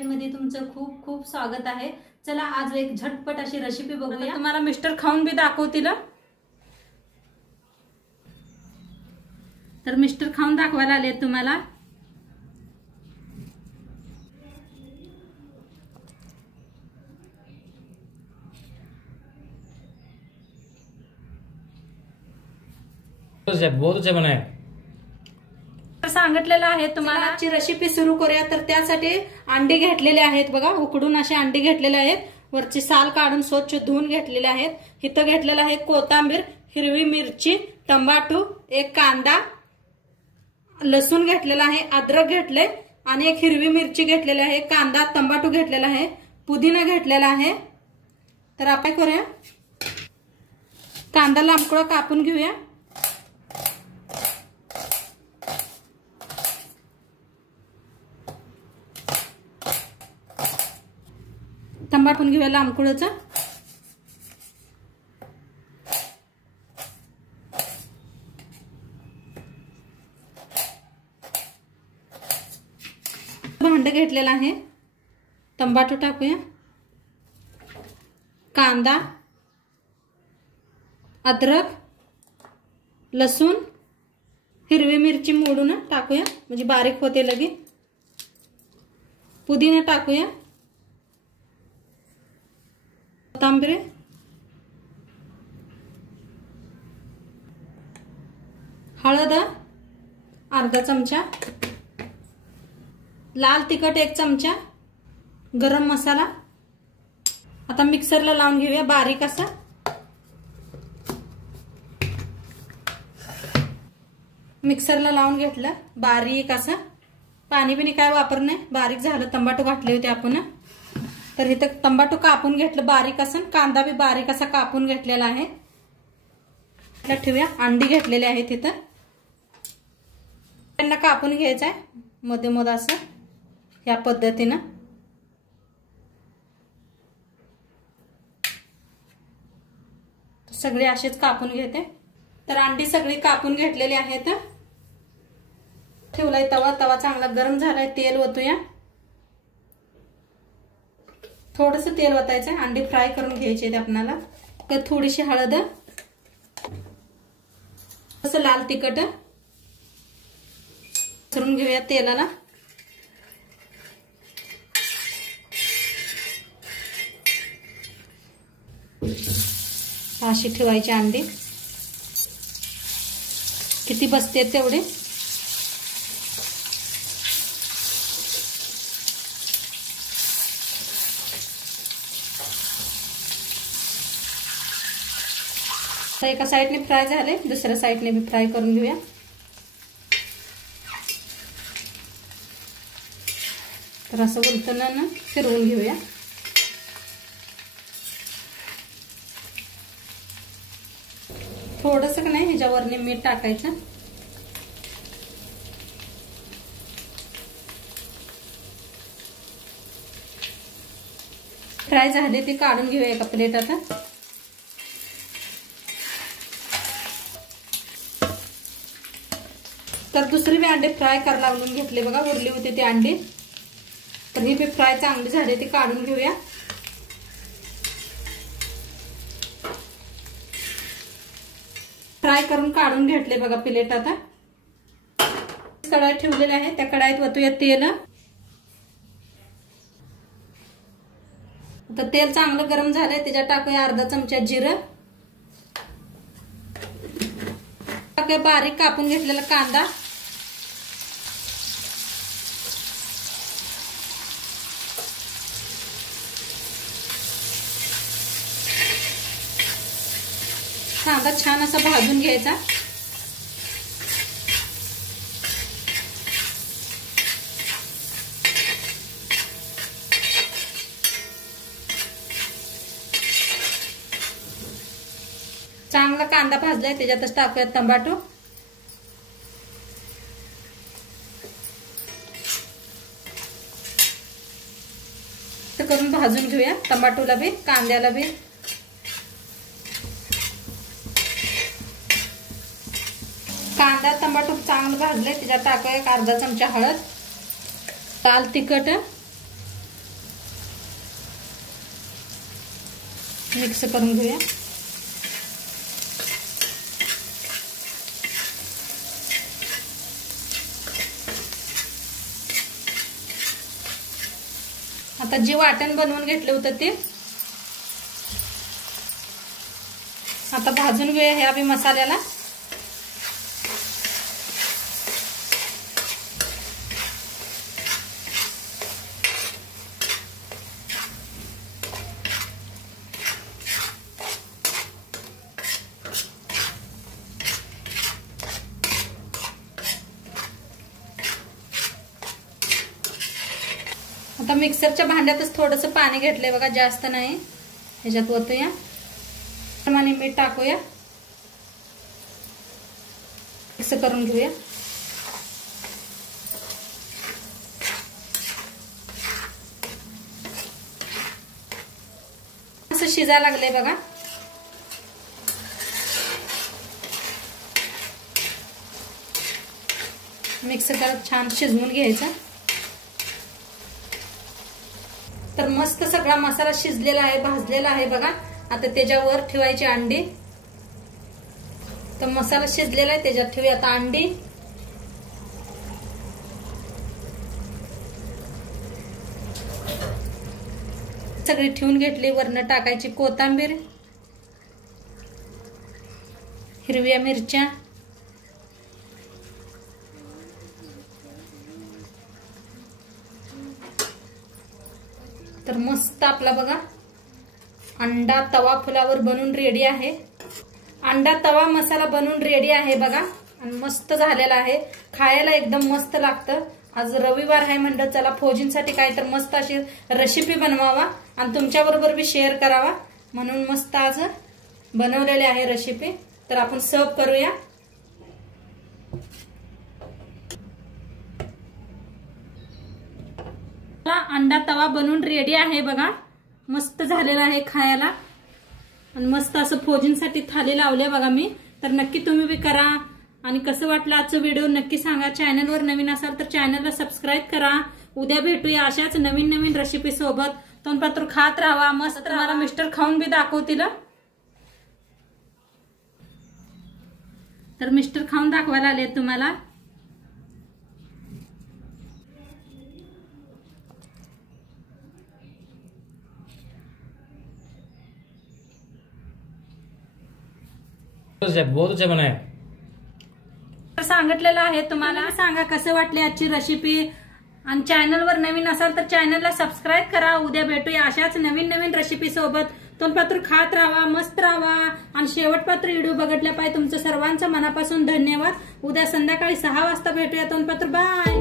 Kitchen मध्ये तुमचं खूप खूप स्वागत आहे। चला आज एक झटपट अशी रेसिपी बघूया। तुम्हाला मिस्टर खाऊन बी दाखवतील, तर मिस्टर खाऊन दाखवायला आले तुम्हाला। बहुत अच्छा बना है। सांगितलेलं आहे तुम्हाला। आजची रेसिपी सुरू करूया। तर त्यासाठी अंडी घेतलेले आहेत बघा, उकडून असे अंडी घेतलेले आहेत, वरची साल काढून स्वच्छ धुवून घेतलेले आहेत। इथं घेतलेलं आहे कोथिंबीर, हिरवी मिरची, टमाटो, एक कांदा, लसूण घेतलेला आहे, अद्रक घेतले आणि एक हिरवी मिरची घेतलेली आहे, कांदा, टमाटो घेतलेला आहे, पुदिना घेतलेला आहे। तर आपण करूया, कांदा लांबकळा कापून घेऊया। टमाटर घेऊया लांबकुळचा। भांड घेतलेला आहे, टमाटर टाकूया, कांदा, अद्रक, लसूण, हिरवी मिरची मोडून टाकूया म्हणजे बारीक होते लगे। पुदिना टाकूया, कोथिंबीर, हळद अर्धा चमचा, लाल तिखट 1 चमचा, गरम मसाला। आता मिक्सरला लावून घेऊया बारीक असा। मिक्सरला लावून घेतलं बारीक असं, पाणी बिनी काय वापर नाही, बारीक झालं। टमाटो घातले होते आपण, तर इथं टमाटो कापून घेतलं बारीक असं, कांदा बी बारीक असा कापून घेतलेला आहे। ठेवूया, अंडी घेतलेले आहेत इथं, त्यांना कापून घ्यायचं आहे मध्ये मध्ये असं, या पद्धतीनं। सगळे असेच कापून घेते। तर अंडी सगळी कापून घेतलेली आहेत। ठेवलाय तवा, तवा चांगला गरम झालाय, तेल ओतूया। थोडस तेल ओतायचं, अंडी फ्राय करून घ्यायचे आहेत आपल्याला। तर थोडीशी हळद, असं लाल तिखट करून घेऊया तेलाला। अशी ठेवायची अंडी, किती बसते तेवढे। एका साइडने फ्राय झाले, दुसऱ्या साइडने भी फ्राय करून घेऊया। तर असं उलटून फिरवून घेऊया। थोडस का नाही ह्याच्यावरने मीठ टाकायचं। फ्राय झाले ते काढून घेऊया एका प्लेट आता। तर दुसरी बी अंडे फ्राय करायला लावून घेतले बघा, उरली होती ती अंडी। तर ही बी फ्राय चांगली झाली, ती काढून घेऊया। फ्राय करून काढून घेतले बघा प्लेट आता। कढाई ठेवलेली आहे, त्या कढाईत ओतूया तेल। आता तेल चांगलं गरम झालंय, त्याच्यात टाकूया अर्धा चमचा जिरं, टाकूया बारीक कापून घेतलेला कांदा, कांदा छान असा भाजून घ्यायचा। चांगला कांदा भाजलाय, त्याच्यातच टाकूया टमाटो, तर करून भाजून घेऊया टमाटोला बी कांद्याला बी। कांदा टमाटर चांगलं भाजले, त्याच्यात टाकूया एक अर्धा चमचा हळद, लाल तिखट, मिक्स करून घेऊया। आता जे वाटण बनवून घेतलं होतं ते आता भाजून घेऊया ह्या बी मसाल्याला। आता मिक्सरच्या भांड्यातच थोडंसं पाणी घेतलंय बघा, जास्त नाही। ह्याच्यात ओतूया, प्रमाणे मीठ टाकूया, मिक्स करून घेऊया। असं शिजायला लागलंय बघा। मिक्स करत छान शिजवून घ्यायचं। तर मस्त सगळा मसाला शिजलेला आहे, भाजलेला आहे बघा। आता त्याच्यावर ठेवायची अंडी। तर मसाला शिजलेला आहे, त्याच्यात ठेवूया आता अंडी। सगळी ठेवून घेतली, वरनं टाकायची कोथिंबीर, हिरव्या मिरच्या, तर मस्त आपला बघा अंडा तवा फुलावर बनून रेडी आहे। अंडा तवा मसाला बनून रेडी आहे बघा, आणि मस्त झालेला आहे। खायला एकदम मस्त लागतं। आज रविवार आहे म्हणलं चला फौजींसाठी काय तर मस्त अशी रेसिपी बनवावा आणि तुमच्या बरोबर बी शेअर करावा, म्हणून मस्त आज बनवलेली आहे रेसिपी। तर आपण सर्व करूया। अंडा तवा बनवून रेडी आहे बघा, मस्त झालेला आहे खायला, आणि मस्त असं फौजींसाठी थाली लावले बघा मी। तर नक्की तुम्ही बी करा, आणि कसं वाटलं आजचं व्हिडिओ नक्की सांगा। चॅनलवर नवीन असाल तर चॅनलला सबस्क्राईब करा। उद्या भेटूया अशाच नवीन नवीन रेसिपी सोबत। तोंडपात्र खात राहा, मस्त राहा। मिस्टर खाऊन बी दाखवतील। तर मिस्टर खाऊन दाखवायला आले तुम्हाला। बहुत अच्छा बनाया। सांगितलेलं आहे तुम्हाला। सांगा कसं वाटली आजची रेसिपी, आणि चॅनलवर नवीन असाल तर चॅनलला सबस्क्राईब करा। उद्या भेटूया अशाच नवीन नवीन रेसिपी सोबत। तोंडपात्र खात राहा, मस्त राहा, आणि शेवटपात्र व्हिडिओ बघितल्या पाहिजे। तुमचं सर्वांचं मनापासून धन्यवाद। उद्या संध्याकाळी 6 वाजता भेटूया। तोंडपात्र बाय।